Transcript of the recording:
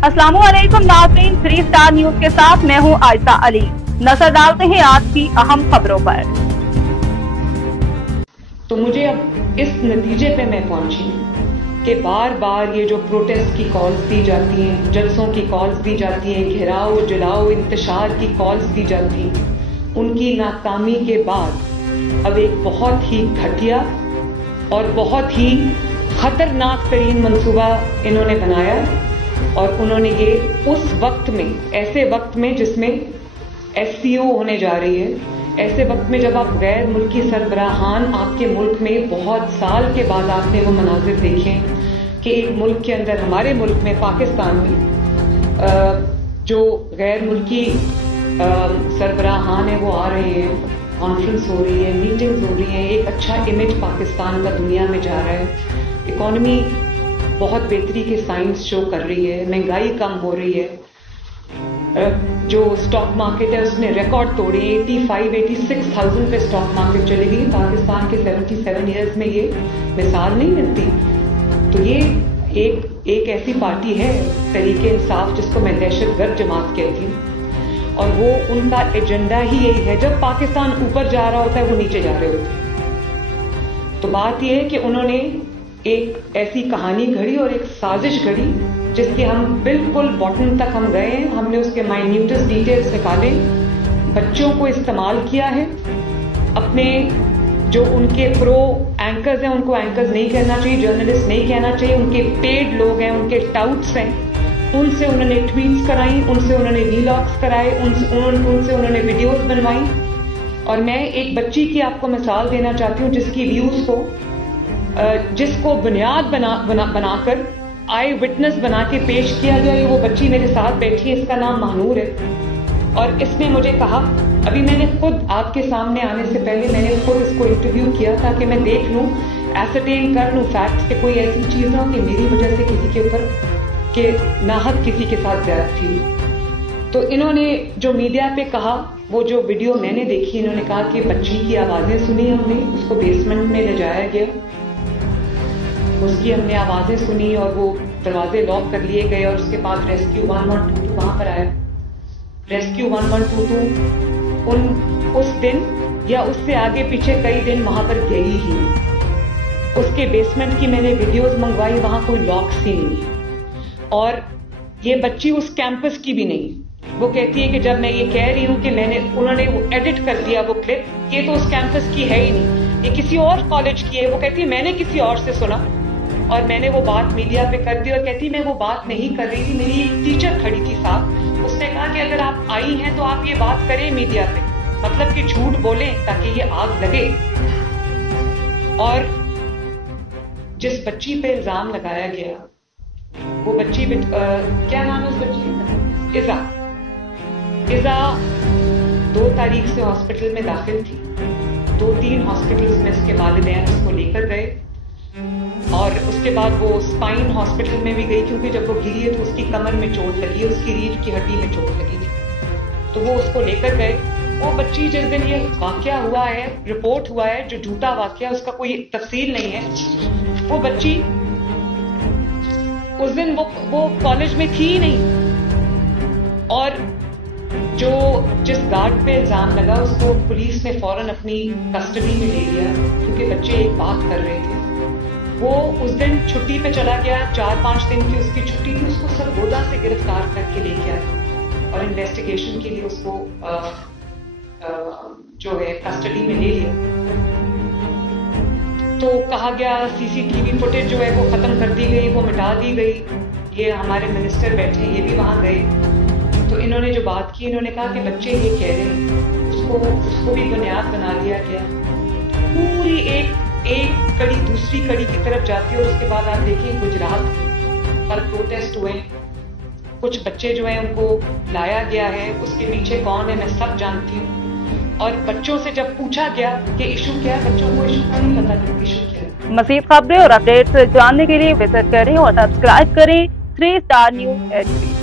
अस्सलाम वालेकुम नाज़रीन, 3 स्टार न्यूज के साथ मैं हूं आयशा अली। नजर डालते हैं आज की अहम खबरों पर। तो मुझे अब इस नतीजे पे मैं पहुंची कि बार बार ये जो प्रोटेस्ट की कॉल्स दी जाती हैं, जलसों की कॉल्स दी जाती हैं, घेराव जलाओ इंतशार की कॉल्स दी जाती हैं, उनकी नाकामी के बाद अब एक बहुत ही घटिया और बहुत ही खतरनाक तरीन मंसूबा इन्होंने बनाया। और उन्होंने ये उस वक्त में, ऐसे वक्त में जिसमें SCO होने जा रही है, ऐसे वक्त में जब आप गैर मुल्की सरबराहान आपके मुल्क में बहुत साल के बाद आपने वो मनाजिर देखे कि एक मुल्क के अंदर, हमारे मुल्क में पाकिस्तान में जो गैर मुल्की सरबराहान है वो आ रहे हैं, कॉन्फ्रेंस हो रही है, मीटिंग्स हो रही हैं, एक अच्छा इमेज पाकिस्तान का दुनिया में जा रहा है, इकॉनमी बहुत बेहतरी के साइंस शो कर रही है, महंगाई कम हो रही है, जो स्टॉक मार्केट है उसने रिकॉर्ड तोड़े, 85-86,000 पे स्टॉक मार्केट चली गई। पाकिस्तान के 77 ईयर्स में ये मिसाल नहीं मिलती। तो ये एक ऐसी पार्टी है तहरीक इंसाफ, जिसको मैं दहशतगर्द जमात कहती हूँ, और वो उनका एजेंडा ही यही है, जब पाकिस्तान ऊपर जा रहा होता है वो नीचे जा रहे होते हैं। तो बात ये है कि उन्होंने एक ऐसी कहानी घड़ी और एक साजिश घड़ी जिसके हम बिल्कुल बॉटम तक हम गए हैं, हमने उसके माइन्यूटेस्ट डिटेल्स निकाले, बच्चों को इस्तेमाल किया है, अपने जो उनके प्रो एंकर्स हैं उनको एंकर्स नहीं कहना चाहिए, जर्नलिस्ट नहीं कहना चाहिए, उनके पेड लोग हैं, उनके टाउट्स हैं, उनसे उन्होंने ट्वीट्स कराई, उनसे उन्होंने वीलॉग्स कराए, उनसे उन्होंने वीडियोस बनवाई। और मैं एक बच्ची की आपको मिसाल देना चाहती हूँ जिसको बुनियाद बनाकर आई विटनेस बना के पेश किया गया। ये वो बच्ची मेरे साथ बैठी है, इसका नाम महानूर है, और इसने मुझे कहा, अभी मैंने खुद आपके सामने आने से पहले मैंने खुद इसको इंटरव्यू किया ताकि मैं देख लूं, एसरटेन कर लूं फैक्ट्स कि कोई ऐसी चीज ना हो कि मेरी वजह से किसी के ऊपर के नाहक किसी के साथ ज्यादती। तो इन्होंने जो मीडिया पे कहा, वो जो वीडियो मैंने देखी, इन्होंने कहा कि बच्ची की आवाजें सुनी हमने, उसको बेसमेंट में ले जाया गया, उसकी हमने आवाजें सुनी और वो दरवाजे लॉक कर लिए गए, और उसके बाद रेस्क्यू 1122 वहां पर आया। रेस्क्यू 1122 उस दिन या उससे आगे पीछे कई दिन वहां पर गई ही। उसके बेसमेंट की मैंने वीडियोस मंगवाई, वहां कोई लॉक्स ही नहीं है, और ये बच्ची उस कैंपस की भी नहीं। वो कहती है कि जब मैं ये कह रही हूँ कि उन्होंने वो एडिट कर दिया वो क्लिप, ये तो उस कैंपस की है ही नहीं, ये किसी और कॉलेज की है। वो कहती है मैंने किसी और से सुना और मैंने वो बात मीडिया पे कर दी, और कहती मैं वो बात नहीं कर रही थी, मेरी एक टीचर खड़ी थी साथ, उसने कहा कि अगर आप आई हैं तो आप ये बात करें मीडिया पे, मतलब कि झूठ बोलें ताकि ये आग लगे। और जिस बच्ची पे इल्जाम लगाया गया, वो बच्ची क्या नाम है उस बच्ची का? इज़ा 2 तारीख से हॉस्पिटल में दाखिल थी। 2-3 हॉस्पिटल्स में उसके वालिदैन उसको लेकर गए, और उसके बाद वो स्पाइन हॉस्पिटल में भी गई, क्योंकि जब वो गिरी है तो उसकी कमर में चोट लगी, उसकी रीढ़ की हड्डी में चोट लगी थी, तो वो उसको लेकर गए। वो बच्ची, जिस दिन ये वाकया हुआ है, रिपोर्ट हुआ है, जो झूठा वाकया, उसका कोई तफसील नहीं है, वो बच्ची उस दिन वो कॉलेज में थी ही नहीं। और जिस गार्ड पे इल्जाम लगा, उसको पुलिस ने फौरन अपनी कस्टडी में ले लिया, क्योंकि बच्चे एक बात कर रहे थे। वो उस दिन छुट्टी पे चला गया, 4-5 दिन की उसकी छुट्टी थी, उसको सरगोदा से गिरफ्तार करके लेके आए और इन्वेस्टिगेशन के लिए उसको जो है कस्टडी में ले लिया। तो कहा गया CCTV फुटेज जो है वो खत्म कर दी गई, वो मिटा दी गई। ये हमारे मिनिस्टर बैठे, ये भी वहां गए, तो इन्होंने जो बात की, इन्होंने कहा कि बच्चे ये कह रहे हैं, उसको भी बुनियाद बना दिया गया। पूरी एक कड़ी दूसरी कड़ी की तरफ जाती है। और उसके बाद आप देखिए गुजरात पर प्रोटेस्ट हुए, कुछ बच्चे जो हैं उनको लाया गया है, उसके पीछे कौन है मैं सब जानती हूँ। और बच्चों से जब पूछा गया कि इशू क्या है, बच्चों को इशू का नहीं पता कि इशू क्या है। मज़ीद खबरें और अपडेट्स जानने के लिए विजिट करें और सब्सक्राइब करें 3 स्टार न्यूज HD।